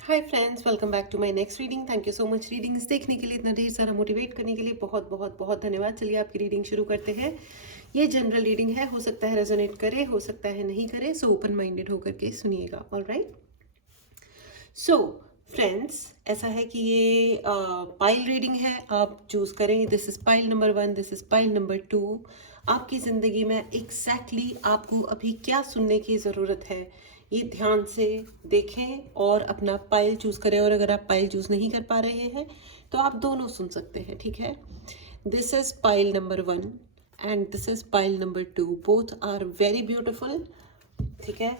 Hi friends, welcome back to my next reading. Thank you so much readings देखने के लिए, इतना ढेर सारा मोटिवेट करने के लिए बहुत बहुत बहुत धन्यवाद। चलिए आपकी रीडिंग शुरू करते हैं। ये जनरल रीडिंग है, हो सकता है रेजोनेट करे, हो सकता है नहीं करे, सो ओपन माइंडेड होकर के सुनिएगा। ऑलराइट, सो फ्रेंड्स, ऐसा है कि ये पाइल रीडिंग है, आप चूज करें। This is pile number 1, this is pile number 2। आपकी ज़िंदगी में एग्जैक्टली आपको अभी क्या सुनने की ज़रूरत है, ये ध्यान से देखें और अपना पाइल चूज करें। और अगर आप पाइल चूज नहीं कर पा रहे हैं तो आप दोनों सुन सकते हैं, ठीक है। This is pile number 1 and this is pile number 2। Both are very beautiful, ठीक है।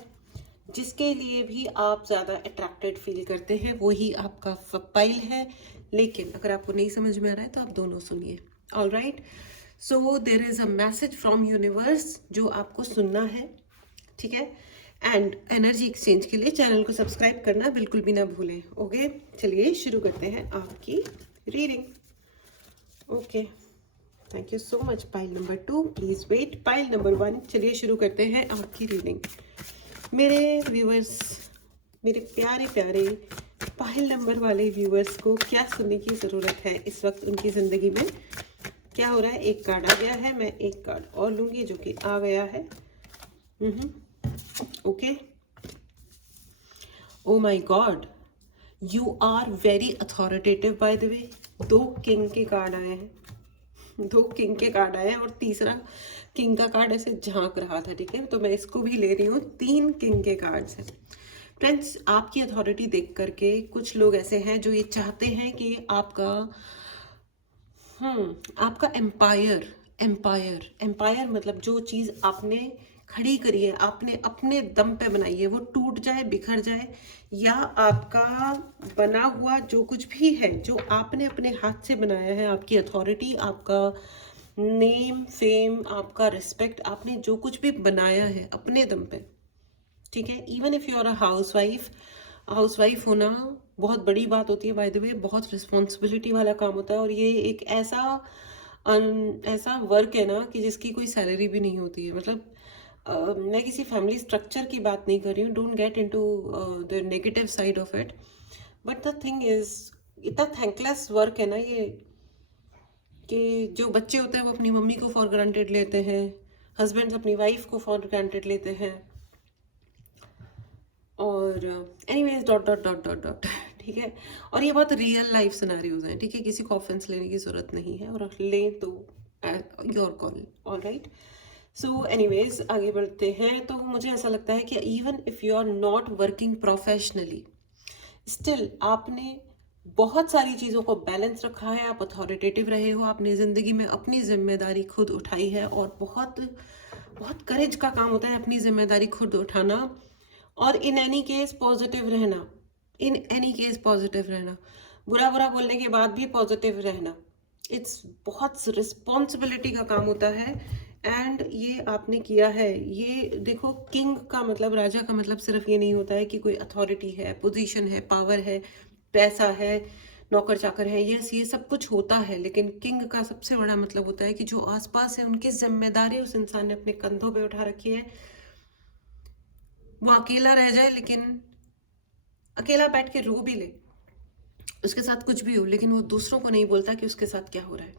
जिसके लिए भी आप ज़्यादा अट्रैक्टेड फील करते हैं वही आपका पाइल है। लेकिन अगर आपको नहीं समझ में आ रहा है तो आप दोनों सुनिए। All right, so there is a message from universe जो आपको सुनना है, ठीक है। एंड एनर्जी एक्सचेंज के लिए चैनल को सब्सक्राइब करना बिल्कुल भी ना भूलें। ओके, चलिए शुरू करते हैं आपकी reading. Okay, thank you so much. Pile number 2, please wait. Pile number 1, चलिए शुरू करते हैं आपकी रीडिंग। मेरे व्यूअर्स, मेरे प्यारे प्यारे पाइल नंबर वाले व्यूअर्स को क्या सुनने की ज़रूरत है इस वक्त उनकी ज़िंदगी में, क्या हो रहा है। एक कार्ड आ गया है, मैं एक कार्ड और लूँगी जो कि आ गया है। Okay, oh my god, you are very authoritative by the way. दो किंग के कार्ड आए हैं, दो किंग के कार्ड आए हैं और तीसरा किंग का कार्ड ऐसे झांक रहा था, ठीक है। तो मैं इसको भी ले रही हूँ। 3 किंग के कार्ड्स हैं। फ्रेंड्स, आपकी अथॉरिटी देख करके कुछ लोग ऐसे हैं जो ये चाहते हैं कि आपका एम्पायर, एम्पायर मतलब जो चीज़ आपने खड़ी करी है, आपने अपने दम पे बनाई है, वो टूट जाए, बिखर जाए, या आपका बना हुआ जो कुछ भी है, जो आपने अपने हाथ से बनाया है, आपकी अथॉरिटी, आपका नेम फेम, आपका रिस्पेक्ट, आपने जो कुछ भी बनाया है अपने दम पे, ठीक है। Even if you are a housewife होना बहुत बड़ी बात होती है, बाय द वे। बहुत रिस्पॉन्सिबिलिटी वाला काम होता है और ये एक ऐसा वर्क है ना कि जिसकी कोई सैलरी भी नहीं होती है। मतलब मैं किसी फैमिली स्ट्रक्चर की बात नहीं कर रही हूँ, don't get into the negative side of it, but the thing is, इतना थैंकलेस वर्क है ना ये, कि जो बच्चे होते हैं वो अपनी मम्मी को फॉर ग्रांटेड लेते हैं, हस्बैंड अपनी वाइफ को फॉर ग्रांटेड लेते हैं, और anyways dot dot dot dot dot, ठीक है। और ये बहुत रियल लाइफ सिनेरियोज हैं, ठीक है। किसी को ऑफेंस लेने की ज़रूरत नहीं है, और लें तो your call. All right, so anyways आगे बढ़ते हैं। तो मुझे ऐसा लगता है कि even if you are not working professionally, still आपने बहुत सारी चीज़ों को बैलेंस रखा है। आप अथॉरिटेटिव रहे हो, आपने ज़िंदगी में अपनी जिम्मेदारी खुद उठाई है, और बहुत बहुत करेज का काम होता है अपनी जिम्मेदारी खुद उठाना। और इन एनी केस पॉजिटिव रहना, इन एनी केस पॉजिटिव रहना, बुरा बुरा बोलने के बाद भी पॉजिटिव रहना, इट्स बहुत रिस्पॉन्सिबिलिटी का काम होता है। एंड ये आपने किया है। ये देखो, किंग का मतलब, राजा का मतलब सिर्फ ये नहीं होता है कि कोई अथॉरिटी है, पोजीशन है, पावर है, पैसा है, नौकर चाकर है। यस, ये सब कुछ होता है, लेकिन किंग का सबसे बड़ा मतलब होता है कि जो आसपास है उनकी जिम्मेदारी उस इंसान ने अपने कंधों पे उठा रखी है। वो अकेला रह जाए, लेकिन अकेला बैठ के रो भी ले, उसके साथ कुछ भी हो, लेकिन वो दूसरों को नहीं बोलता कि उसके साथ क्या हो रहा है।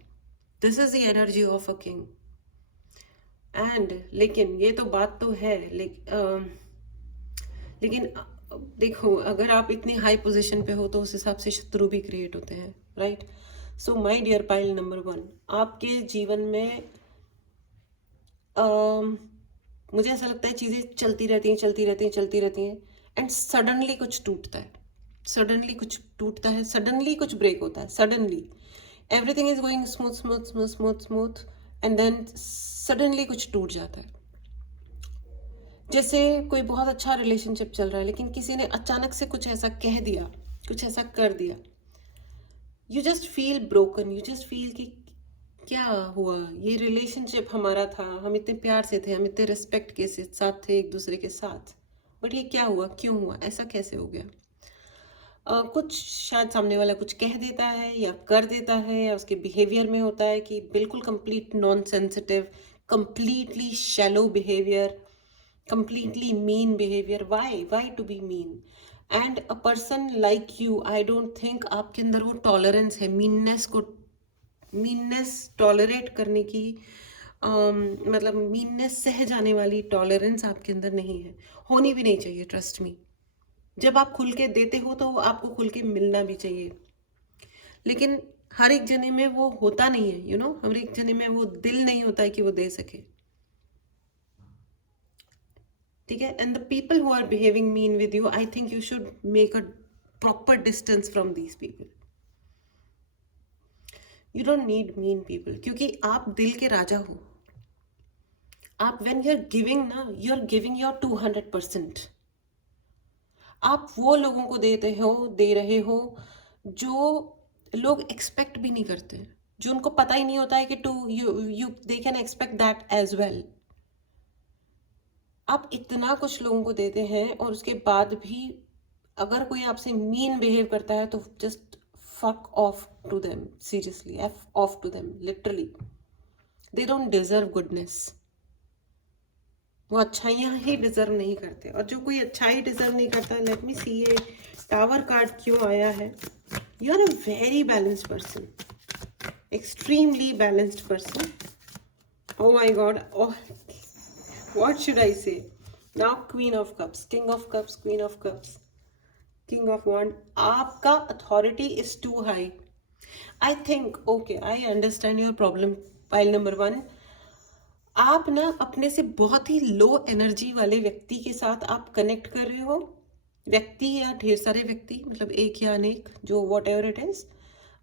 This is the energy of a king. And लेकिन ये तो बात तो है, लेकिन देखो, अगर आप इतनी हाई पोजीशन पे हो तो उस हिसाब से शत्रु भी क्रिएट होते हैं, right. So my dear pile number 1, आपके जीवन में मुझे ऐसा लगता है चीज़ें चलती रहती हैं, चलती रहती हैं, चलती रहती हैं, एंड सडनली कुछ टूटता है, सडनली कुछ टूटता है, सडनली कुछ ब्रेक होता है, suddenly everything is going smooth smooth smooth smooth smooth, and then suddenly कुछ टूट जाता है। जैसे कोई बहुत अच्छा रिलेशनशिप चल रहा है, लेकिन किसी ने अचानक से कुछ ऐसा कह दिया, कुछ ऐसा कर दिया, you just feel broken, you just feel कि क्या हुआ। ये रिलेशनशिप हमारा था, हम इतने प्यार से थे, हम इतने रिस्पेक्ट के साथ थे एक दूसरे के साथ, बट ये क्या हुआ, क्यों हुआ, ऐसा कैसे हो गया। कुछ शायद सामने वाला कुछ कह देता है या कर देता है, या उसके बिहेवियर में होता है कि बिल्कुल complete non sensitive, completely shallow behaviour, completely mean behavior. Why to be mean? And a person like you, I don't think आपके अंदर वो टॉलरेंस है, मीननेस टॉलरेट करने की, मतलब मीननेस सह जाने वाली टॉलरेंस आपके अंदर नहीं है, होनी भी नहीं चाहिए। ट्रस्ट मी, जब आप खुल के देते हो तो आपको खुल के मिलना भी चाहिए, लेकिन हर एक जने में वो होता नहीं है, हर एक जने में वो दिल नहीं होता है कि वो दे सके, ठीक है। And the people who are behaving mean with you, I think you should make a proper distance from these people. You don't need mean people, क्योंकि आप दिल के राजा हो। आप व्हेन यू आर गिविंग ना, यू आर गिविंग योर 200%। आप वो लोगों को दे रहे हो जो लोग एक्सपेक्ट भी नहीं करते, जो उनको पता ही नहीं होता है कि to you they can expect that as well. आप इतना कुछ लोगों को देते हैं और उसके बाद भी अगर कोई आपसे मीन बिहेव करता है तो just fuck off to them, seriously F off to them, literally. They don't deserve goodness, वो अच्छाइयाँ ही डिजर्व नहीं करते। और जो कोई अच्छाई डिजर्व नहीं करता, लेट मी सी ये टावर कार्ड क्यों आया है। You are a very balanced person, extremely balanced person. Oh my god, oh, what should I say now? Queen of cups, king of cups, queen of cups, king of wand. आपका authority is too high. I think, okay, I understand your problem. Pile number 1, आप ना अपने से बहुत ही low energy वाले व्यक्ति के साथ आप कनेक्ट कर रहे हो, व्यक्ति या ढेर सारे व्यक्ति, मतलब एक या अनेक, जो वॉट एवर इट इज।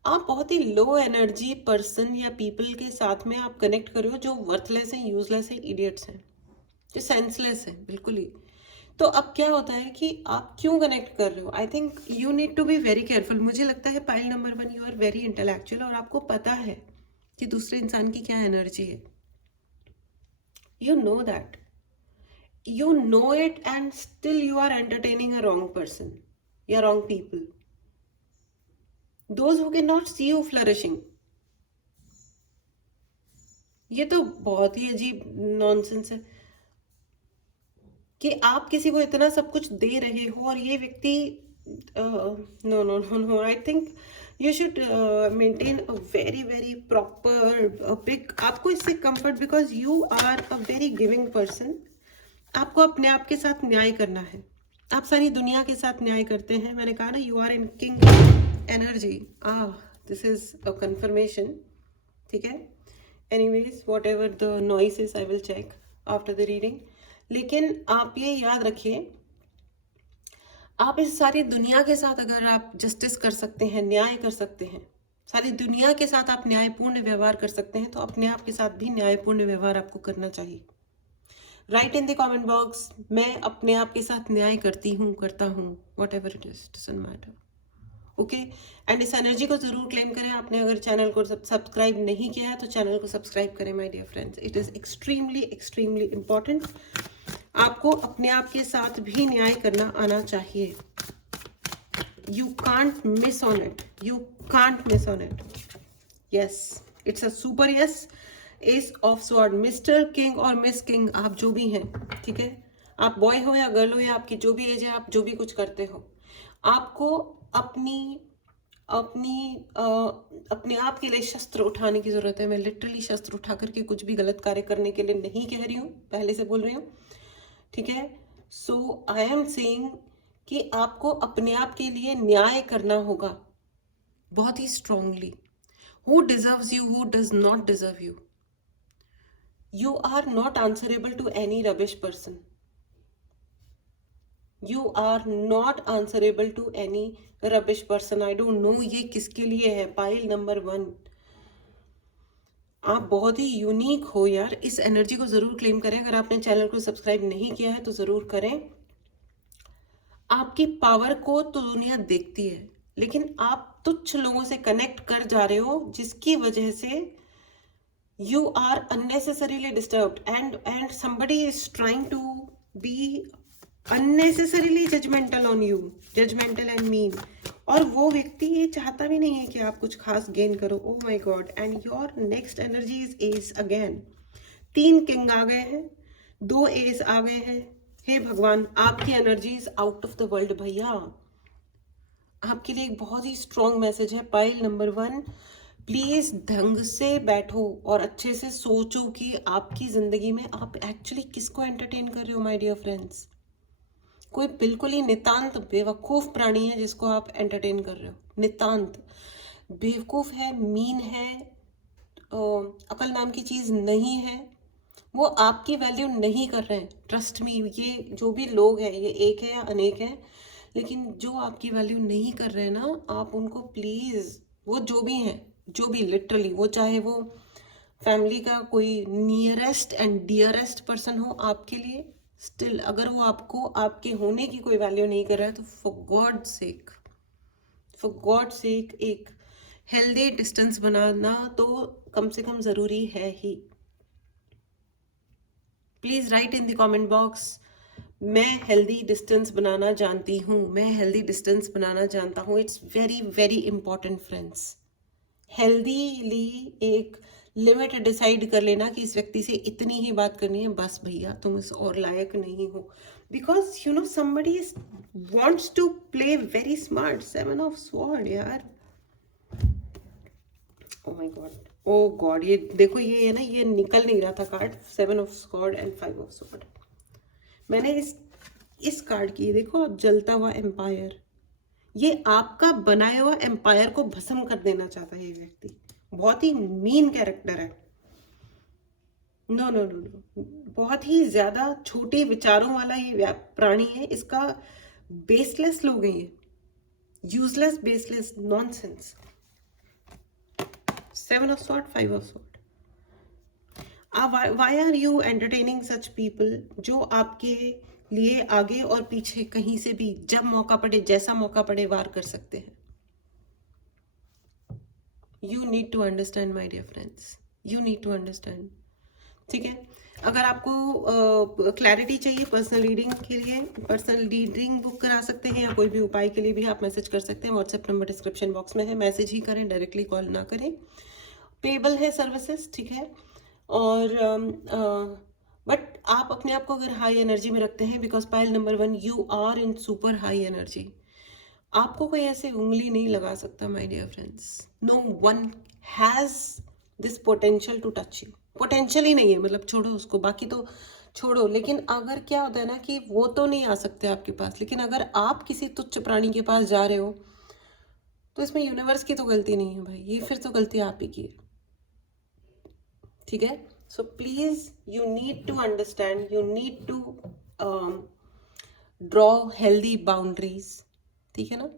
आप बहुत ही लो एनर्जी पर्सन या पीपल के साथ में आप कनेक्ट कर रहे हो जो वर्थलेस हैं, यूजलेस हैं, इडियट्स हैं, जो सेंसलेस हैं, बिल्कुल ही। तो अब क्या होता है कि आप क्यों कनेक्ट कर रहे हो? I think you need to be very careful. मुझे लगता है pile number 1, you are very intellectual और आपको पता है कि दूसरे इंसान की क्या एनर्जी है। You know that. You know it and still you are entertaining a wrong person. Yeah, wrong people. Those who cannot see you flourishing. ये तो बहुत ही अजीब नॉनसेंस है कि आप किसी को इतना सब कुछ दे रहे हो और ये व्यक्ति no no no no. I think you should maintain a very very proper big, आपको इससे comfort, because you are a very giving person. आपको अपने आप के साथ न्याय करना है, आप सारी दुनिया के साथ न्याय करते हैं। मैंने कहा ना, you are in king energy. This is a confirmation, ठीक है। Anyways, whatever the noises I will check after the reading. लेकिन आप ये याद रखिए, आप इस सारी दुनिया के साथ अगर आप जस्टिस कर सकते हैं, न्याय कर सकते हैं, सारी दुनिया के साथ आप न्यायपूर्ण व्यवहार कर सकते हैं, तो अपने आप के साथ भी न्यायपूर्ण व्यवहार आपको करना चाहिए। Right in the comment box, मैं अपने आप के साथ न्याय करती हूँ, करता हूँ, what ever it is, doesn't matter, okay. And इस एनर्जी को जरूर क्लेम करें। आपने अगर चैनल को सब्सक्राइब नहीं किया है तो चैनल को सब्सक्राइब करें my dear friends. It is extremely extremely important. आपको अपने आप के साथ भी न्याय करना आना चाहिए। You can't miss on it, you can't miss on it. Yes, it's a super yes. S of sword, mister king और मिस किंग, आप जो भी हैं, ठीक है, आप बॉय हो या गर्ल हो या आपकी जो भी एज है, आप जो भी कुछ करते हो, आपको अपने आप के लिए शस्त्र उठाने की जरूरत है। मैं लिटरली शस्त्र उठा करके कुछ भी गलत कार्य करने के लिए नहीं कह रही हूँ, पहले से बोल रही हूँ, ठीक है। सो आई एम सेइंग कि आपको अपने आप के लिए न्याय करना होगा बहुत ही strongly. Who deserves you, who does not deserve you. You are not answerable to any rubbish person. You are not answerable to any rubbish person. I don't know ये किसके लिए है। पाइल नंबर 1, आप बहुत ही यूनिक हो यार। इस energy को जरूर क्लेम करें। अगर आपने चैनल को सब्सक्राइब नहीं किया है तो जरूर करें। आपकी पावर को तो दुनिया देखती है, लेकिन आप तुच्छ लोगों से कनेक्ट कर जा रहे हो जिसकी वजह से you are unnecessarily disturbed and somebody is trying to be unnecessarily judgmental on you, judgmental and mean, और वो व्यक्ति ये चाहता भी नहीं है कि आप कुछ खास गेन करो। oh my god, and your next energy is ace again। 3 king आ गए हैं, 2 एस आ गए हैं, हे भगवान, आपकी energies out of the world भैया। आपके लिए एक बहुत ही स्ट्रॉन्ग मैसेज है। पाइल नंबर 1, प्लीज ढंग से बैठो और अच्छे से सोचो कि आपकी जिंदगी में आप एक्चुअली किसको एंटरटेन कर रहे हो माय डियर फ्रेंड्स। कोई बिल्कुल ही नितांत बेवकूफ प्राणी है जिसको आप एंटरटेन कर रहे हो। नितांत बेवकूफ है, मीन है, अकल नाम की चीज नहीं है। वो आपकी वैल्यू नहीं कर रहे हैं। ट्रस्ट मी, ये जो भी लोग हैं, ये एक है या अनेक है, लेकिन जो आपकी वैल्यू नहीं कर रहे हैं ना, आप उनको प्लीज, वो जो भी हैं, जो भी लिटरली, वो चाहे वो फैमिली का कोई नियरेस्ट एंड डियरेस्ट पर्सन हो आपके लिए, स्टिल अगर वो आपको आपके होने की कोई वैल्यू नहीं कर रहा है तो फॉर गॉड सेक एक हेल्दी डिस्टेंस बनाना तो कम से कम जरूरी है ही। Please write in the comment box, मैं हेल्दी डिस्टेंस बनाना जानती हूँ, मैं हेल्दी डिस्टेंस बनाना जानता हूँ। It's very very important friends. Healthily एक लिमिट डिसाइड कर लेना कि इस व्यक्ति से इतनी ही बात करनी है, बस भैया तुम इस और लायक नहीं हो। Because you know somebody wants to play very smart. 7 of sword यार, oh my god, oh god, ये देखो, ये है ना, ये निकल नहीं रहा था card. 7 of sword and 5 of sword. मैंने इस कार्ड की देखो, अब जलता हुआ एम्पायर, ये आपका बनाया हुआ एम्पायर को भस्म कर देना चाहता है ये व्यक्ति। बहुत ही मीन कैरेक्टर है। नो नो नो नो, बहुत ही ज्यादा छोटे विचारों वाला ये प्राणी है। इसका बेसलेस लोग हैं ये, useless, baseless, nonsense. 7 of sword, 5 of sword. Why are you entertaining such people जो आपके लिए आगे और पीछे कहीं से भी जब मौका पड़े, जैसा मौका पड़े, वार कर सकते हैं। You need to understand my dear friends, you need to understand. ठीक है, अगर आपको क्लैरिटी चाहिए पर्सनल रीडिंग के लिए, पर्सनल रीडिंग बुक करा सकते हैं, या कोई भी उपाय के लिए भी आप मैसेज कर सकते हैं। व्हाट्सएप नंबर डिस्क्रिप्शन बॉक्स में है, मैसेज ही करें, डायरेक्टली कॉल ना करें। पेबल है सर्विसेज, ठीक है। और बट आप अपने आप को अगर हाई एनर्जी में रखते हैं, because pile number 1, you are in super high energy, आपको कोई ऐसे उंगली नहीं लगा सकता my dear friends. No one has this potential to touch you. Potential ही नहीं है, मतलब छोड़ो उसको, बाकी तो छोड़ो। लेकिन अगर क्या होता है ना कि वो तो नहीं आ सकते आपके पास, लेकिन अगर आप किसी तुच्छ प्राणी के पास जा रहे हो तो इसमें यूनिवर्स की तो गलती नहीं है भाई, ये फिर तो गलती आप ही की है। ठीक है, so please you need to understand, you need to draw healthy boundaries। ठीक है ना,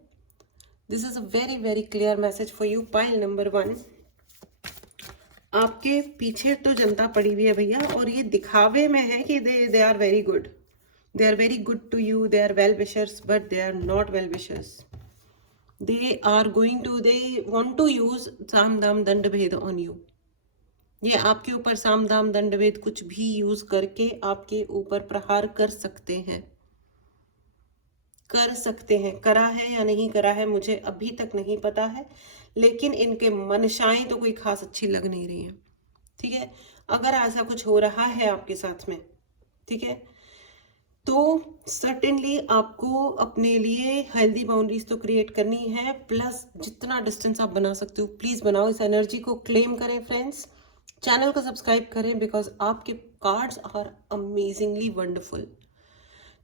this is a very very clear message for you। pile number 1, आपके पीछे तो जनता पड़ी हुई है भैया, और ये दिखावे में है कि they are very good, they are very good to you, they are well wishers, but they are not well wishers। they are going to, they want to use साम दाम दंड भेद on you। ये आपके ऊपर साम दाम दंड भेद कुछ भी यूज करके आपके ऊपर प्रहार कर सकते हैं, कर सकते हैं। करा है या नहीं करा है मुझे अभी तक नहीं पता है, लेकिन इनके मनशाएं तो कोई खास अच्छी लग नहीं रही हैं। ठीक है, अगर ऐसा कुछ हो रहा है आपके साथ में, ठीक है, तो सर्टेनली आपको अपने लिए हेल्दी बाउंड्रीज तो क्रिएट करनी है, प्लस जितना डिस्टेंस आप बना सकते हो प्लीज बनाओ। इस एनर्जी को क्लेम करें फ्रेंड्स, चैनल को सब्सक्राइब करें, बिकॉज आपके कार्ड्स आर अमेजिंगली वंडरफुल।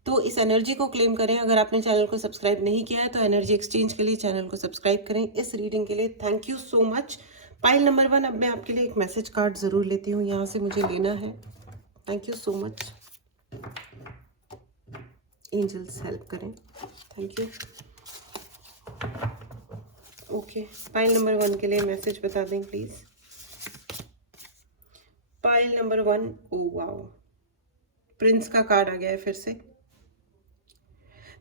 तो इस एनर्जी को क्लेम करें। अगर आपने चैनल को सब्सक्राइब नहीं किया है तो एनर्जी एक्सचेंज के लिए चैनल को सब्सक्राइब करें। इस रीडिंग के लिए thank you so much. Pile number 1, अब मैं आपके लिए एक मैसेज कार्ड ज़रूर लेती हूँ, यहाँ से मुझे लेना है। Thank you so much, angels help करें, thank you. Okay, pile number 1 के लिए मैसेज बता दें please. Pile number 1, oh wow, prince का कार्ड आ गया है फिर से।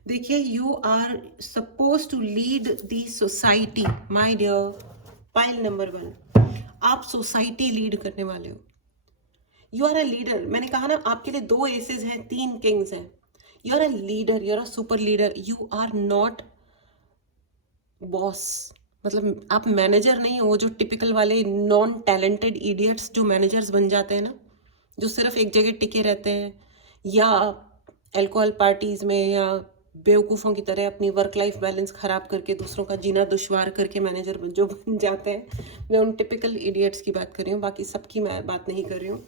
देखिए, you are suppose to lead the society my dear. Pile number 1, आप सोसाइटी लीड करने वाले हो। You are a leader. मैंने कहा ना, आपके लिए 2 एसेस हैं, 3 किंग्स हैं। You are a leader, you are a super leader, you are not boss. मतलब आप मैनेजर नहीं हो, जो टिपिकल वाले नॉन टैलेंटेड इडियट्स जो मैनेजर्स बन जाते हैं ना, जो सिर्फ एक जगह टिके रहते हैं, या अल्कोहल पार्टीज में या बेवकूफ़ों की तरह अपनी वर्क लाइफ बैलेंस ख़राब करके दूसरों का जीना दुश्वार करके मैनेजर जो बन जाते हैं, मैं उन टिपिकल इडियट्स की बात कर रही हूँ, बाकी सबकी मैं बात नहीं कर रही हूँ।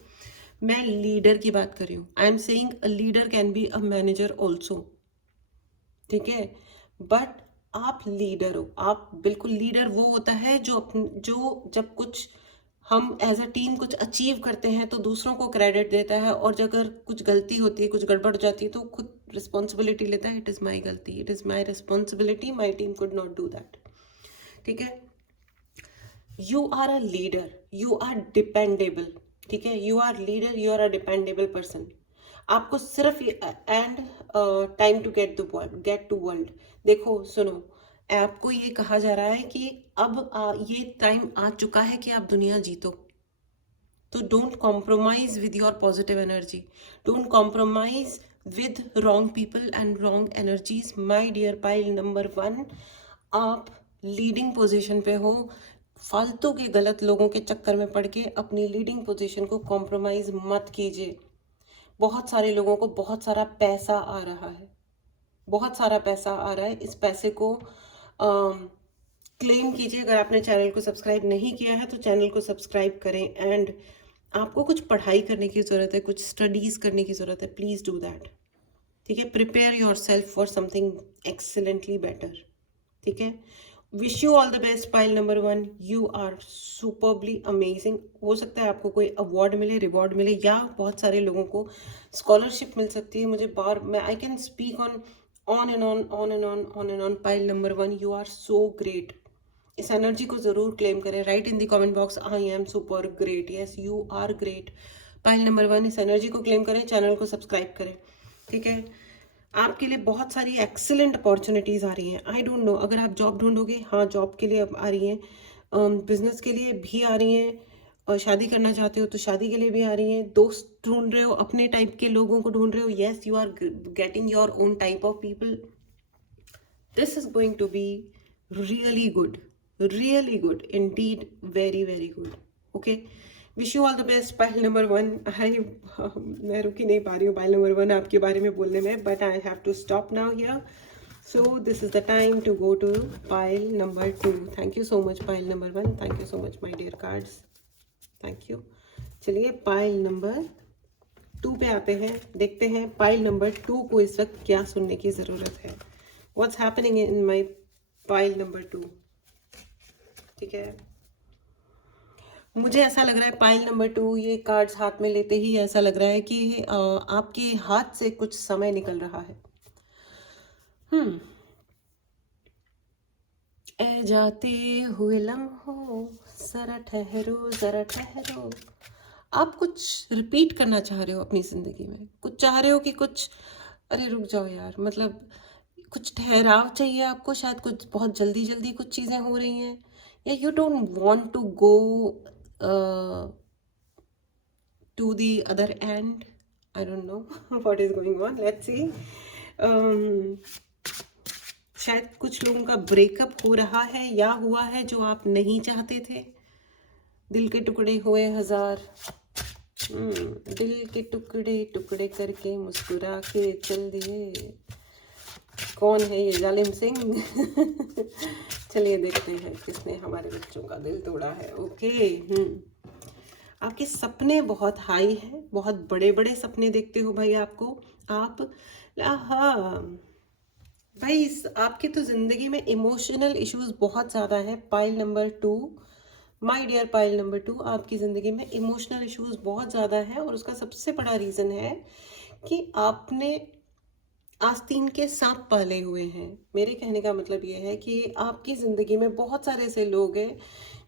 मैं लीडर की बात कर रही हूँ। I am saying a leader can be a manager also, ठीक है। बट आप लीडर हो, आप बिल्कुल लीडर वो होता है जो जब कुछ हम एज अ टीम कुछ अचीव करते हैं तो दूसरों को क्रेडिट देता है, और जब अगर कुछ गलती होती है, कुछ गड़बड़ हो जाती है, तो खुद रिस्पॉन्सिबिलिटी लेता है। इट इज़ माई गलती, it is my responsibility, my team could not do that, ठीक है। You are a leader, you are dependable, ठीक है। You are leader, you are a dependable person. आपको सिर्फ and time to get to world. देखो सुनो, आपको ये कहा जा रहा है कि अब ये टाइम आ चुका है कि आप दुनिया जीतो। तो don't compromise with your positive energy, don't compromise with wrong people and wrong energies. My dear pile number 1, आप लीडिंग पोजीशन पे हो, फालतू के गलत लोगों के चक्कर में पड़ के अपनी लीडिंग पोजीशन को कॉम्प्रोमाइज मत कीजिए। बहुत सारे लोगों को बहुत सारा पैसा आ रहा है, बहुत सारा पैसा आ रहा है। इस पैसे को क्लेम कीजिए। अगर आपने चैनल को सब्सक्राइब नहीं किया है तो चैनल को सब्सक्राइब करें। एंड आपको कुछ पढ़ाई करने की ज़रूरत है, कुछ स्टडीज़ करने की ज़रूरत है, प्लीज़ डू दैट, ठीक है। Prepare your self for something excellently better, ठीक है। Wish you all the best pile number 1, you are superbly amazing. हो सकता है आपको कोई अवार्ड मिले, रिवॉर्ड मिले, या बहुत सारे लोगों को स्कॉलरशिप मिल सकती है। मुझे बार मैं I can speak on and on on and on on and on. Pile number 1, you are so great. इस एनर्जी को ज़रूर क्लेम करें। Write in the comment box, I am super great. Yes, you are great. Pile number 1, इस energy को claim करें, channel को subscribe करें, ठीक है। आपके लिए बहुत सारी एक्सीलेंट अपॉर्चुनिटीज़ आ रही हैं। आई डोंट नो, अगर आप जॉब ढूंढोगे, हाँ जॉब के लिए अब आ रही हैं, बिजनेस के लिए भी आ रही हैं, और शादी करना चाहते हो तो शादी के लिए भी आ रही हैं, दोस्त ढूंढ रहे हो, अपने टाइप के लोगों को ढूंढ रहे हो, yes you are getting your own type of people. This is going to be really good indeed, very very good, okay। Wish you all the best pile number 1। मैं रुकी नहीं पा रही हूँ पाइल नंबर 1 आपके बारे में बोलने में, but I have to stop now here. So this is the time to go to pile number 2। Thank you so much pile number 1, thank you so much my dear cards, thank you. चलिए pile number 2 पे आते हैं, देखते हैं pile number 2 को इस वक्त क्या सुनने की ज़रूरत है। What's happening in my pile number 2, ठीक है। मुझे ऐसा लग रहा है पाइल नंबर 2, ये कार्ड्स हाथ में लेते ही ऐसा लग रहा है कि आपके हाथ से कुछ समय निकल रहा है। ए जाते हुए लम्हों, जरा ठहरो जरा ठहरो। आप कुछ रिपीट करना चाह रहे हो अपनी जिंदगी में, कुछ चाह रहे हो कि कुछ, अरे रुक जाओ यार, मतलब कुछ ठहराव चाहिए आपको, शायद कुछ बहुत जल्दी जल्दी कुछ चीज़ें हो रही हैं, या you don't want to go to the other end. I don't know what is going on, let's see. शायद कुछ लोगों का ब्रेकअप हो रहा है या हुआ है जो आप नहीं चाहते थे। दिल के टुकड़े हुए हजार, दिल के टुकड़े टुकड़े करके मुस्कुरा के चल दिए। कौन है ये, जालिम सिंह? चलिए देखते हैं किसने हमारे बच्चों का दिल तोड़ा है। ओके, आपके सपने बहुत हाई हैं, बहुत बड़े बड़े सपने देखते हो भाई आपको। आप भाई आपकी तो ज़िंदगी में इमोशनल इश्यूज बहुत ज़्यादा है। Pile number 2, my dear pile number 2, आपकी ज़िंदगी में इमोशनल इश्यूज बहुत ज़्यादा है, और उसका सबसे बड़ा रीज़न है कि आपने आस्तीन के सांप पाले हुए हैं। मेरे कहने का मतलब ये है कि आपकी ज़िंदगी में बहुत सारे ऐसे लोग हैं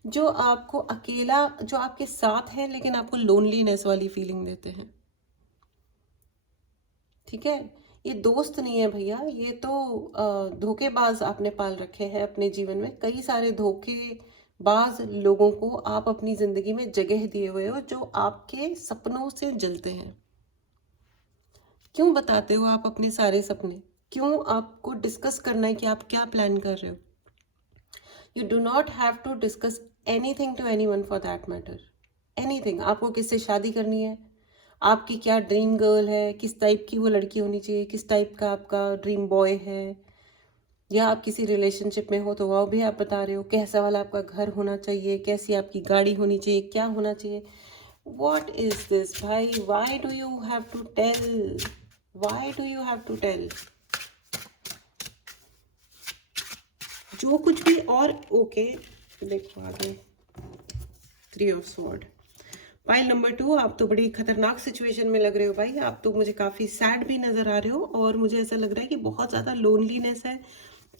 जो आपको अकेला, जो आपके साथ हैं लेकिन आपको लोनलीनेस वाली फीलिंग देते हैं, ठीक है। ये दोस्त नहीं है भैया, ये तो धोखेबाज आपने पाल रखे हैं अपने जीवन में। कई सारे धोखेबाज लोगों को आप अपनी ज़िंदगी में जगह दिए हुए हो, जो आपके सपनों से जलते हैं। क्यों बताते हो आप अपने सारे सपने? क्यों आपको डिस्कस करना है कि आप क्या प्लान कर रहे हो? You do not have to discuss anything to anyone for that matter, anything. आपको किससे शादी करनी है, आपकी क्या ड्रीम गर्ल है, किस टाइप की वो लड़की होनी चाहिए, किस टाइप का आपका ड्रीम बॉय है, या आप किसी रिलेशनशिप में हो तो वो भी आप बता रहे हो, कैसा वाला आपका घर होना चाहिए, कैसी आपकी गाड़ी होनी चाहिए, क्या होना चाहिए। What is this भाई? Why do you have to tell? Why do you have to tell? जो कुछ भी और ओके देखो आगे 3 ऑफ स्वॉर्ड। पाइल नंबर 2, आप तो बड़ी खतरनाक सिचुएशन में लग रहे हो भाई। आप तो मुझे काफ़ी सैड भी नज़र आ रहे हो और मुझे ऐसा लग रहा है कि बहुत ज़्यादा लोनलीनेस है।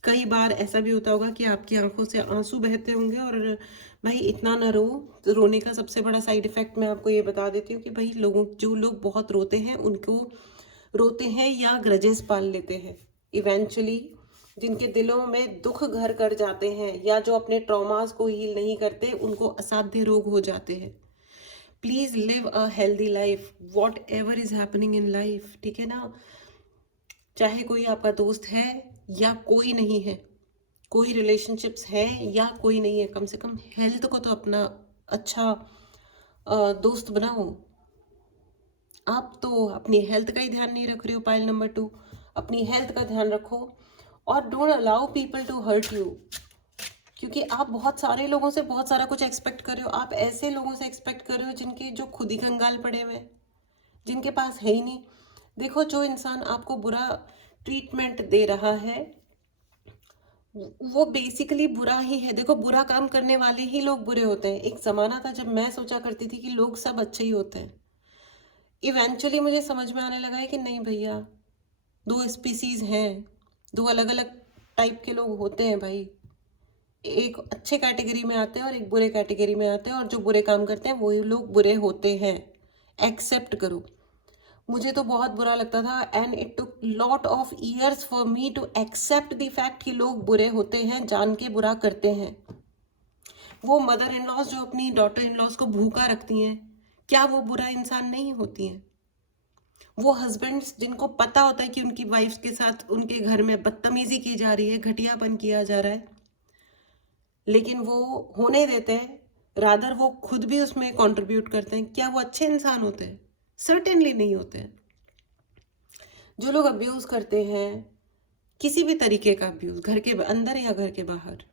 कई बार ऐसा भी होता होगा कि आपकी आंखों से आंसू बहते होंगे और भाई इतना ना रो। तो रोने का सबसे बड़ा साइड इफ़ेक्ट मैं आपको ये बता देती हूँ कि भाई जो लोग बहुत रोते हैं उनको रोते हैं या ग्रजेस पाल लेते हैं इवेंचुअली, जिनके दिलों में दुख घर कर जाते हैं या जो अपने ट्रॉमास को हील नहीं करते उनको असाध्य रोग हो जाते हैं। Please live a healthy life what ever is happening in life, ठीक है ना। चाहे कोई आपका दोस्त है या कोई नहीं है, कोई रिलेशनशिप्स है या कोई नहीं है, कम से कम हेल्थ को तो अपना अच्छा दोस्त बनाओ। आप तो अपनी हेल्थ का ही ध्यान नहीं रख रहे हो। पाइल नंबर 2, अपनी हेल्थ का ध्यान रखो और don't allow people to hurt you, क्योंकि आप बहुत सारे लोगों से बहुत सारा कुछ एक्सपेक्ट कर रहे हो। आप ऐसे लोगों से एक्सपेक्ट कर रहे हो जिनके जो खुद ही कंगाल पड़े हुए हैं, जिनके पास है ही नहीं। देखो, जो इंसान आपको बुरा ट्रीटमेंट दे रहा है वो बेसिकली बुरा ही है। देखो, बुरा काम करने वाले ही लोग बुरे होते हैं। एक ज़माना था जब मैं सोचा करती थी कि लोग सब अच्छे ही होते हैं। इवेंचुअली मुझे समझ में आने लगा है कि नहीं भैया, 2 स्पीसीज हैं, 2 अलग अलग टाइप के लोग होते हैं भाई। एक अच्छे कैटेगरी में आते हैं और एक बुरे कैटेगरी में आते हैं, और जो बुरे काम करते हैं वही लोग बुरे होते हैं। एक्सेप्ट करो। मुझे तो बहुत बुरा लगता था and it took lot of years for me to accept the fact कि लोग बुरे होते हैं, जान के बुरा करते हैं। वो मदर इन लॉज जो अपनी डॉटर इन लॉज को भूखा रखती हैं, क्या वो बुरा इंसान नहीं होती हैं? वो हस्बैंड्स जिनको पता होता है कि उनकी वाइफ के साथ उनके घर में बदतमीजी की जा रही है, घटियापन किया जा रहा है, लेकिन वो होने देते हैं, रादर वो खुद भी उसमें कंट्रीब्यूट करते हैं, क्या वो अच्छे इंसान होते हैं? सर्टेनली नहीं होते हैं। जो लोग अब्यूज करते हैं, किसी भी तरीके का अब्यूज, घर के अंदर या घर के बाहर,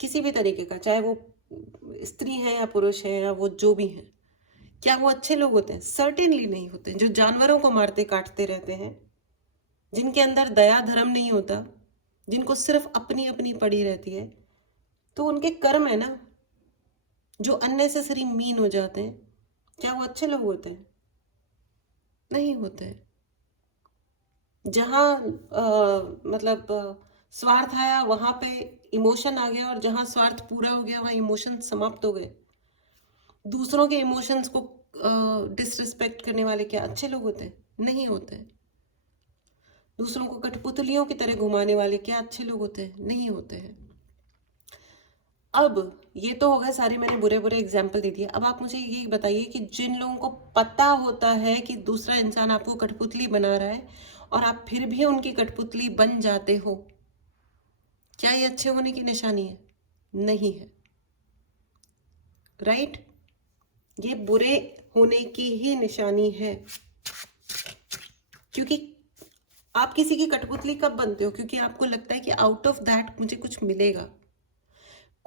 किसी भी तरीके का, चाहे वो स्त्री है या पुरुष है या वो जो भी है, क्या वो अच्छे लोग होते हैं? सर्टेनली नहीं होते। जो जानवरों को मारते काटते रहते हैं, जिनके अंदर दया धर्म नहीं होता, जिनको सिर्फ अपनी अपनी पड़ी रहती है, तो उनके कर्म है ना जो अननेसेसरी मीन हो जाते हैं, क्या वो अच्छे लोग होते हैं? नहीं होते हैं। जहाँ मतलब स्वार्थ आया वहां पे इमोशन आ गया, और जहां स्वार्थ पूरा हो गया वहां इमोशन समाप्त हो गए। दूसरों के इमोशंस को डिसरिस्पेक्ट करने वाले क्या अच्छे लोग होते हैं? नहीं होते हैं। दूसरों को कठपुतलियों की तरह घुमाने वाले क्या अच्छे लोग होते हैं? नहीं होते हैं। अब ये तो हो गए सारे, मैंने बुरे बुरे एग्जाम्पल दे दिए। अब आप मुझे ये बताइए कि जिन लोगों को पता होता है कि दूसरा इंसान आपको कठपुतली बना रहा है और आप फिर भी उनकी कठपुतली बन जाते हो, क्या ये अच्छे होने की निशानी है? नहीं है। राइट? ये बुरे होने की ही निशानी है। क्योंकि आप किसी की कठपुतली कब बनते हो? क्योंकि आपको लगता है कि आउट ऑफ दैट मुझे कुछ मिलेगा,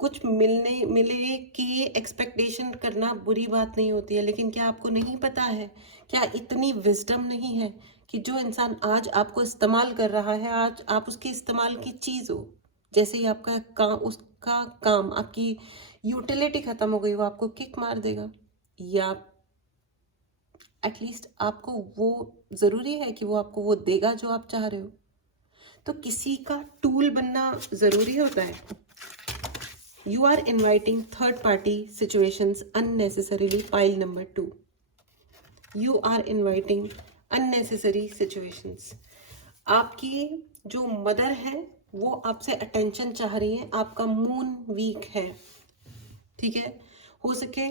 कुछ मिले की एक्सपेक्टेशन करना बुरी बात नहीं होती है। लेकिन क्या आपको नहीं पता है, क्या इतनी विजडम नहीं है कि जो इंसान आज आपको इस्तेमाल कर रहा है, आज आप उसके इस्तेमाल की चीज़ हो। जैसे ही आपका काम, उसका काम, आपकी यूटिलिटी खत्म हो गई, वो आपको किक मार देगा। या एटलीस्ट आपको वो ज़रूरी है कि वो आपको वो देगा जो आप चाह रहे हो। तो किसी का टूल बनना ज़रूरी होता है। You are inviting third party situations unnecessarily. Pile number 2. You are inviting unnecessary situations. आपकी जो मदर है वो आपसे अटेंशन चाह रही है, आपका मून वीक है, ठीक है। हो सके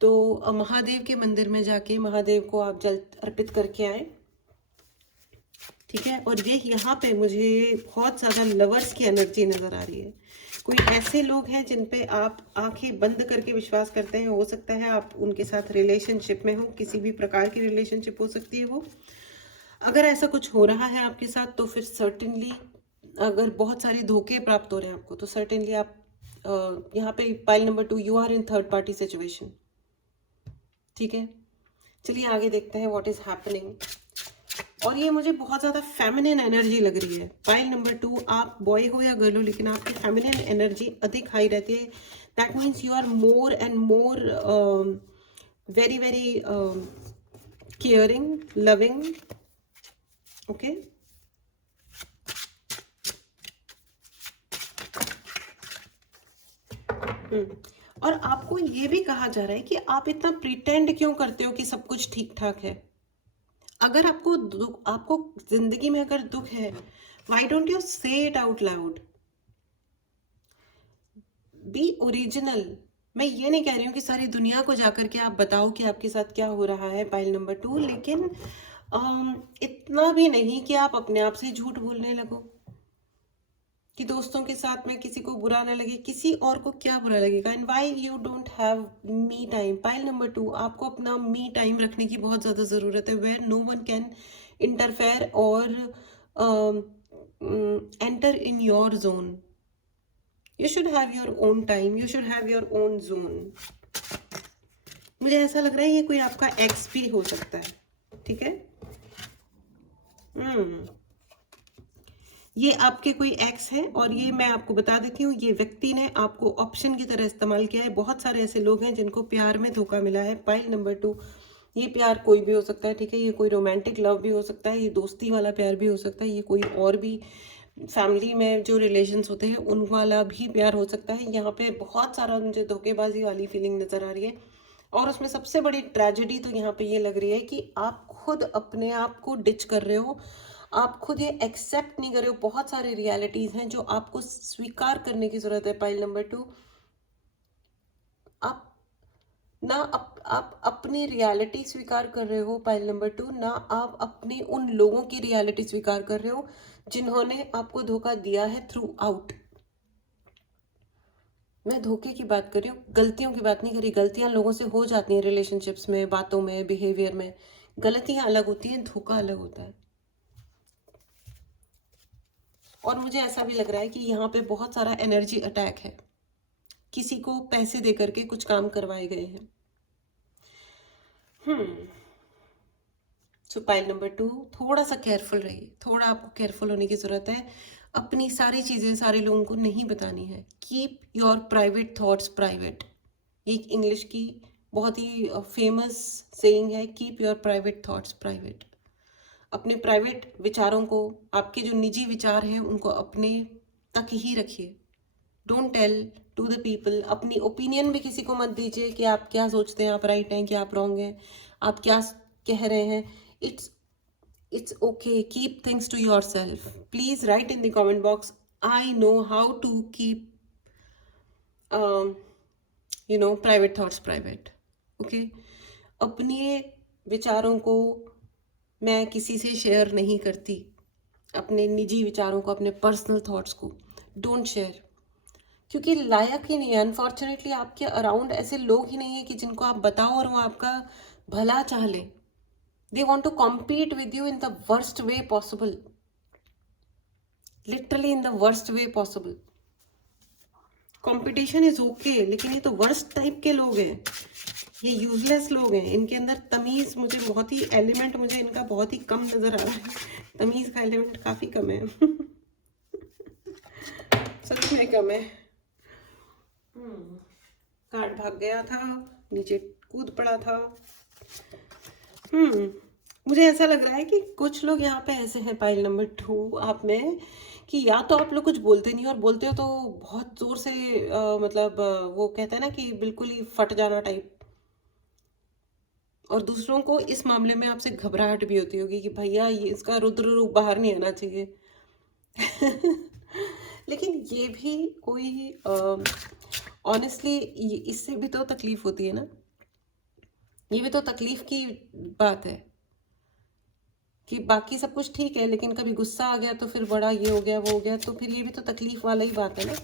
तो महादेव के मंदिर में जाके महादेव को आप जल अर्पित करके आए। ठीक है। और ये यहाँ पे मुझे बहुत ज़्यादा लवर्स की एनर्जी नज़र आ रही है। कोई ऐसे लोग हैं जिन पे आप आंखें बंद करके विश्वास करते हैं। हो सकता है आप उनके साथ रिलेशनशिप में हो, किसी भी प्रकार की रिलेशनशिप हो सकती है वो। अगर ऐसा कुछ हो रहा है आपके साथ तो फिर सर्टेनली, अगर बहुत सारे धोखे प्राप्त हो रहे हैं आपको, तो सर्टेनली आप यहाँ पे pile number 2, you are in third party situation. ठीक है, चलिए आगे देखते हैं व्हाट इज हैपनिंग। और ये मुझे बहुत ज़्यादा फेमिनिन एनर्जी लग रही है। पाइल नंबर 2, आप बॉय हो या गर्ल हो, लेकिन आपकी फेमिनिन एनर्जी अधिक हाई रहती है। That means you are more and more very very caring, loving. Okay, और आपको ये भी कहा जा रहा है कि आप इतना प्रिटेंड क्यों करते हो कि सब कुछ ठीक ठाक है। अगर आपको दुख, आपको जिंदगी में अगर दुख है, व्हाई डोंट यू से it out loud, B original. मैं ये नहीं कह रही हूँ कि सारी दुनिया को जाकर के आप बताओ कि आपके साथ क्या हो रहा है, पाइल नंबर 2, लेकिन इतना भी नहीं कि आप अपने आप से झूठ बोलने लगो कि दोस्तों के साथ में किसी को बुरा ना लगे। किसी और को क्या बुरा लगेगा? And why you don't have me time. Pile number 2, आपको अपना मी टाइम रखने की बहुत ज़्यादा ज़रूरत है, where no one can interfere और enter in your zone. You should have your own time, you should have your own zone. मुझे ऐसा लग रहा है ये कोई आपका एक्स भी हो सकता है। ठीक है, ये आपके कोई एक्स है, और ये मैं आपको बता देती हूँ, ये व्यक्ति ने आपको ऑप्शन की तरह इस्तेमाल किया है। बहुत सारे ऐसे लोग हैं जिनको प्यार में धोखा मिला है। पाइल नंबर 2, ये प्यार कोई भी हो सकता है। ठीक है, ये कोई रोमांटिक लव भी हो सकता है, ये दोस्ती वाला प्यार भी हो सकता है, ये कोई और भी फैमिली में जो रिलेशंस होते हैं उन वाला भी प्यार हो सकता है। यहाँ पे बहुत सारा मुझे धोखेबाजी वाली फीलिंग नजर आ रही है। और उसमें सबसे बड़ी ट्रेजेडी तो यहाँ पे ये लग रही है कि आप खुद अपने आप को डिच कर रहे हो। आप खुद ये एक्सेप्ट नहीं कर रहे हो। बहुत सारे रियलिटीज हैं जो आपको स्वीकार करने की जरूरत है। पाइल नंबर 2, आप ना आप अपनी रियलिटी स्वीकार कर रहे हो। पाइल नंबर 2, ना आप अपने उन लोगों की रियलिटी स्वीकार कर रहे हो जिन्होंने आपको धोखा दिया है थ्रू आउट। मैं धोखे की बात कर रही हूँ, गलतियों की बात नहीं करी। गलतियां लोगों से हो जाती हैं, रिलेशनशिप्स में, बातों में, बिहेवियर में। गलतियां अलग होती हैं, धोखा अलग होता है। और मुझे ऐसा भी लग रहा है कि यहाँ पे बहुत सारा एनर्जी अटैक है, किसी को पैसे दे करके कुछ काम करवाए गए हैं। सो पाइल नंबर 2, थोड़ा सा केयरफुल रहिए। थोड़ा आपको केयरफुल होने की जरूरत है। अपनी सारी चीजें सारे लोगों को नहीं बतानी है। Keep your private thoughts private. ये इंग्लिश की बहुत ही फेमस सेइंग है, keep your private thoughts private. अपने प्राइवेट विचारों को, आपके जो निजी विचार हैं उनको अपने तक ही रखिए। Don't tell to the people. अपनी ओपिनियन भी किसी को मत दीजिए कि आप क्या सोचते हैं, आप राइट हैं कि आप रॉन्ग हैं, आप क्या कह रहे हैं। it's okay, keep things to yourself. Please write in the comment box, I know how to keep private thoughts private. Okay, अपने विचारों को मैं किसी से शेयर नहीं करती। अपने निजी विचारों को, अपने पर्सनल थॉट्स को डोंट शेयर, क्योंकि लायक ही नहीं है। अनफॉर्चुनेटली आपके अराउंड ऐसे लोग ही नहीं है कि जिनको आप बताओ और वो आपका भला चाह ले। They want to compete with you in the worst way possible. Literally in the worst way possible. Competition is okay, लेकिन ये तो worst type के लोग हैं, ये यूजलेस लोग हैं। इनके अंदर तमीज, मुझे बहुत ही एलिमेंट, मुझे इनका बहुत ही कम नजर आ रहा है। तमीज का एलिमेंट काफी कम है। सच में कम है। कार्ड भाग गया था, नीचे कूद पड़ा था। मुझे ऐसा लग रहा है कि कुछ लोग यहाँ पे ऐसे हैं, पाइल नंबर 2 आप में, कि या तो आप लोग कुछ बोलते नहीं, और बोलते हो तो बहुत जोर से, मतलब वो कहते हैं ना कि बिल्कुल ही फट जाना टाइप। और दूसरों को इस मामले में आपसे घबराहट भी होती होगी कि भैया ये इसका रुद्र रूप बाहर नहीं आना चाहिए। लेकिन ये भी कोई ऑनेस्टली इससे भी तो तकलीफ होती है ना, ये भी तो तकलीफ की बात है। कि बाकी सब कुछ ठीक है, लेकिन कभी गुस्सा आ गया तो फिर बड़ा ये हो गया वो हो गया, तो फिर ये भी तो तकलीफ वाला ही बात है ना।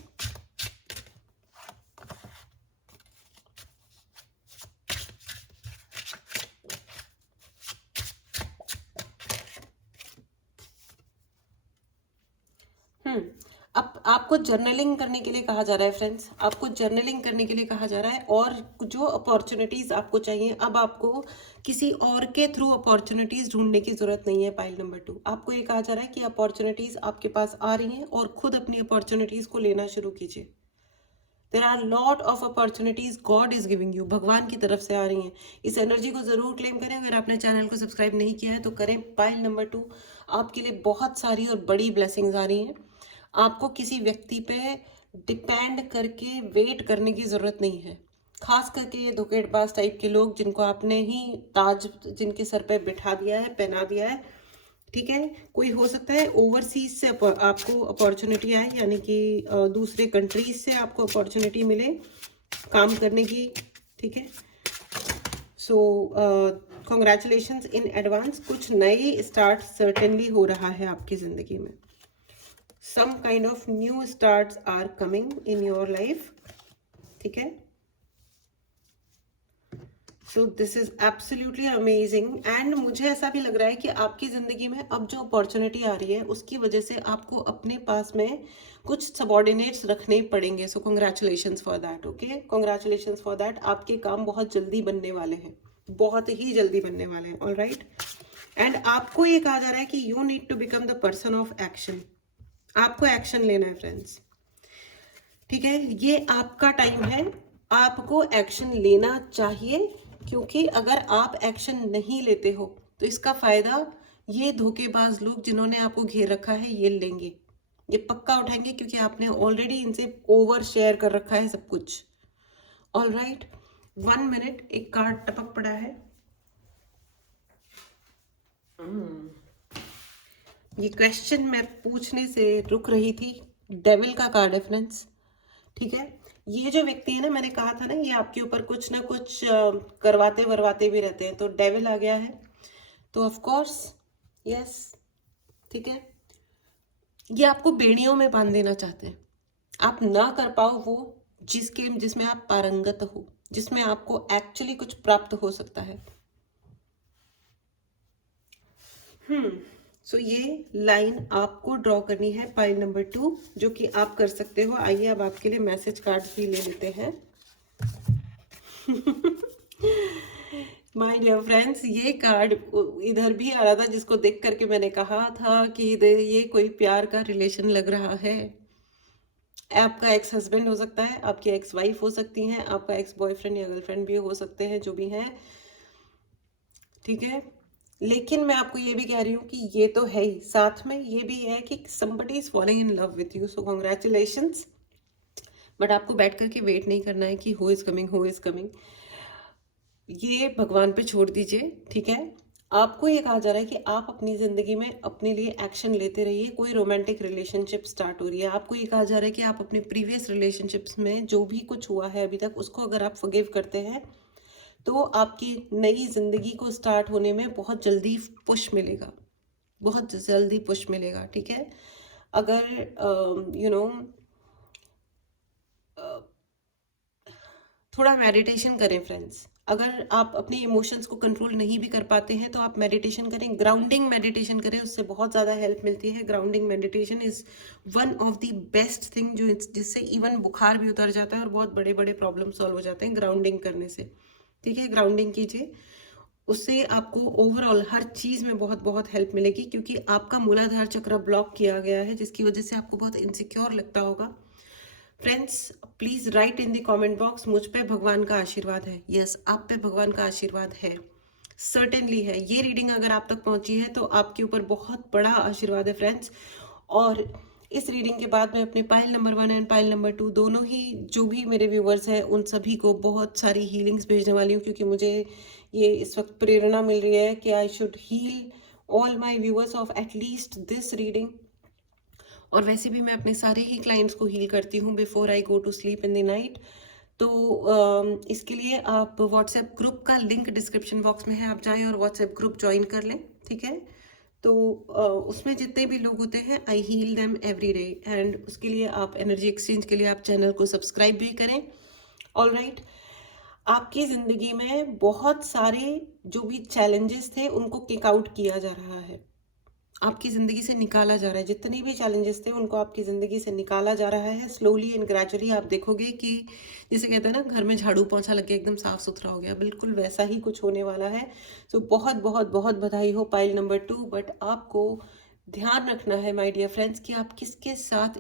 अब आपको जर्नलिंग करने के लिए कहा जा रहा है फ्रेंड्स, आपको जर्नलिंग करने के लिए कहा जा रहा है। और जो अपॉर्चुनिटीज आपको चाहिए, अब आपको किसी और के थ्रू अपॉर्चुनिटीज ढूंढने की जरूरत नहीं है। पाइल नंबर 2, आपको ये कहा जा रहा है कि अपॉर्चुनिटीज आपके पास आ रही हैं और खुद अपनी अपॉर्चुनिटीज को लेना शुरू कीजिए। There are lot of opportunities God is giving you, भगवान की तरफ से आ रही हैं। इस एनर्जी को जरूर क्लेम करें। अगर आपने चैनल को सब्सक्राइब नहीं किया है तो करें। पाइल नंबर 2, आपके लिए बहुत सारी और बड़ी ब्लेसिंग्स आ रही हैं। आपको किसी व्यक्ति पे डिपेंड करके वेट करने की जरूरत नहीं है। खास करके ये धोखेबाज टाइप के लोग जिनको आपने ही ताज जिनके सर पे बिठा दिया है, पहना दिया है, ठीक है। कोई हो सकता है ओवरसीज से आपको अपॉर्चुनिटी आए, यानी कि दूसरे कंट्रीज से आपको अपॉर्चुनिटी मिले काम करने की, ठीक है। सो कॉन्ग्रेचुलेशंस इन एडवांस। कुछ नए स्टार्ट सर्टेनली हो रहा है आपकी जिंदगी में। Some kind of new starts are coming in your life, ठीक है। So this is absolutely amazing. And मुझे ऐसा भी लग रहा है कि आपकी जिंदगी में अब जो अपॉर्चुनिटी आ रही है उसकी वजह से आपको अपने पास में कुछ सबॉर्डिनेट्स रखने पड़ेंगे। सो congratulations for that, okay, congratulations for that. आपके काम बहुत जल्दी बनने वाले हैं, बहुत ही जल्दी बनने वाले हैं, ऑल राइट। एंड आपको ये कहा जा रहा है कि you need to become the person of action. आपको एक्शन लेना है फ्रेंड्स, ठीक है। ये आपका टाइम है, आपको एक्शन लेना चाहिए, क्योंकि अगर आप एक्शन नहीं लेते हो तो इसका फायदा ये धोखेबाज लोग जिन्होंने आपको घेर रखा है ये लेंगे, ये पक्का उठाएंगे, क्योंकि आपने ऑलरेडी इनसे ओवर शेयर कर रखा है सब कुछ, ऑल राइट। 1 मिनट, एक कार्ड टपक पड़ा है। ये क्वेश्चन मैं पूछने से रुक रही थी। डेविल का कार्ड है फ्रेंड्स, ठीक है। ये जो व्यक्ति है ना, मैंने कहा था ना, ये आपके ऊपर कुछ ना कुछ करवाते वरवाते भी रहते हैं। तो डेविल आ गया है, तो ऑफ कोर्स यस, ठीक है। ये आपको बेड़ियों में बांध देना चाहते हैं। आप ना कर पाओ वो जिसमें आप पारंगत हो, जिसमें आपको एक्चुअली कुछ प्राप्त हो सकता है। सो ये लाइन आपको ड्रॉ करनी है पाइल नंबर 2, जो कि आप कर सकते हो। आइए अब आपके लिए मैसेज कार्ड्स भी ले लेते हैं। माय डियर फ्रेंड्स, ये कार्ड इधर भी आ रहा था, जिसको देख करके मैंने कहा था कि ये कोई प्यार का रिलेशन लग रहा है। आपका एक्स हस्बैंड हो सकता है, आपकी एक्स वाइफ हो सकती हैं, आपका एक्स बॉयफ्रेंड या गर्लफ्रेंड भी हो सकते हैं, जो भी हैं, ठीक है। लेकिन मैं आपको ये भी कह रही हूँ कि ये तो है ही, साथ में ये भी है कि somebody is falling in love with you, so congratulations। But आपको बैठ करके वेट नहीं करना है कि who is coming, ये भगवान पे छोड़ दीजिए, ठीक है। आपको ये कहा जा रहा है कि आप अपनी जिंदगी में अपने लिए एक्शन लेते रहिए। कोई रोमांटिक रिलेशनशिप स्टार्ट हो रही है, आपको ये कहा जा रहा है कि आप अपने प्रीवियस रिलेशनशिप्स में जो भी कुछ हुआ है अभी तक, उसको अगर आप फॉरगिव करते हैं तो आपकी नई जिंदगी को स्टार्ट होने में बहुत जल्दी पुश मिलेगा, बहुत जल्दी पुश मिलेगा, ठीक है। अगर यू नो थोड़ा मेडिटेशन करें फ्रेंड्स। अगर आप अपने इमोशंस को कंट्रोल नहीं भी कर पाते हैं तो आप मेडिटेशन करें, ग्राउंडिंग मेडिटेशन करें, उससे बहुत ज़्यादा हेल्प मिलती है। Grounding meditation is one of the best thing, जिससे इवन बुखार भी उतर जाता है और बहुत बड़े बड़े प्रॉब्लम सॉल्व हो जाते हैं ग्राउंडिंग करने से, ठीक है। ग्राउंडिंग कीजिए, उससे आपको ओवरऑल हर चीज़ में बहुत बहुत हेल्प मिलेगी, क्योंकि आपका मूलाधार चक्र ब्लॉक किया गया है, जिसकी वजह से आपको बहुत इनसिक्योर लगता होगा। Friends please write in the comment box, मुझ पे भगवान का आशीर्वाद है। यस, आप पे भगवान का आशीर्वाद है, सर्टेनली है। ये रीडिंग अगर आप तक पहुंची है तो आपके ऊपर बहुत बड़ा आशीर्वाद है फ्रेंड्स। और इस रीडिंग के बाद मैं अपने pile number 1 and pile number 2 दोनों ही जो भी मेरे व्यूवर्स हैं उन सभी को बहुत सारी हीलिंग्स भेजने वाली हूँ, क्योंकि मुझे ये इस वक्त प्रेरणा मिल रही है कि I should heal all my viewers of at least this reading. और वैसे भी मैं अपने सारे ही क्लाइंट्स को हील करती हूँ before I go to sleep in the night. तो इसके लिए आप व्हाट्सएप ग्रुप का लिंक डिस्क्रिप्शन बॉक्स में है, आप जाएं और व्हाट्सएप ग्रुप ज्वाइन कर लें, ठीक है। तो उसमें जितने भी लोग होते हैं I heal them every day, and उसके लिए आप एनर्जी एक्सचेंज के लिए आप चैनल को सब्सक्राइब भी करें। ऑल राइट, आपकी ज़िंदगी में बहुत सारे जो भी चैलेंजेस थे उनको किक आउट किया जा रहा है, आपकी ज़िंदगी से निकाला जा रहा है। जितने भी चैलेंजेस थे उनको आपकी ज़िंदगी से निकाला जा रहा है स्लोली एंड ग्रेजुअली। आप देखोगे कि जिसे कहते हैं ना, घर में झाड़ू पोंछा लग के एकदम साफ सुथरा हो गया, बिल्कुल वैसा ही कुछ होने वाला है। सो बहुत बहुत बहुत बधाई हो पाइल नंबर 2। बट आपको ध्यान रखना है माय डियर फ्रेंड्स कि आप किसके साथ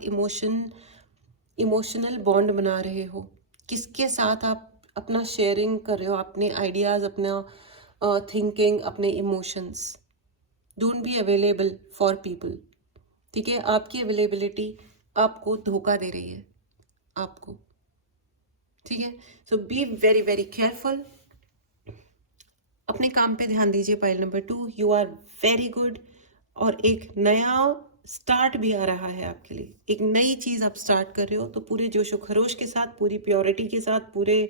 इमोशनल बॉन्ड बना रहे हो, किसके साथ आप अपना शेयरिंग कर रहे हो, अपने आइडियाज़, अपना थिंकिंग, अपने emotions. Don't be available for people, ठीक है? आपकी अवेलेबिलिटी आपको धोखा दे रही है आपको, ठीक है? So be very very careful, अपने काम पे ध्यान दीजिए। Pile number 2, you are very good. और एक नया स्टार्ट भी आ रहा है आपके लिए, एक नई चीज़ आप स्टार्ट कर रहे हो, तो पूरे जोशो खरोश के साथ, पूरी प्योरिटी के साथ, पूरे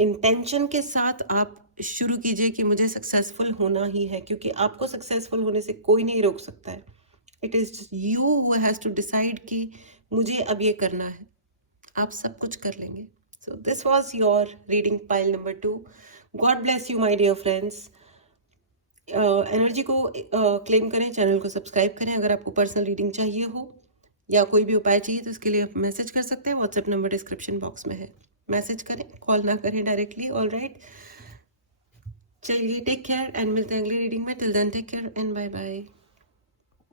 इंटेंशन के साथ आप शुरू कीजिए कि मुझे सक्सेसफुल होना ही है, क्योंकि आपको सक्सेसफुल होने से कोई नहीं रोक सकता है। It is you who has to decide कि मुझे अब ये करना है। आप सब कुछ कर लेंगे। So this was your reading pile number 2। God bless you my dear friends. Energy को क्लेम करें, चैनल को सब्सक्राइब करें। अगर आपको पर्सनल रीडिंग चाहिए हो या कोई भी उपाय चाहिए तो इसके लिए आप मैसेज कर सकते हैं। व्हाट्सएप नंबर डिस्क्रिप्शन बॉक्स में है, मैसेज करें, कॉल ना करें डायरेक्टली। ऑल राइट, चलिए टेक केयर एंड मिलते हैं अगली रीडिंग में। Till then take care and bye bye.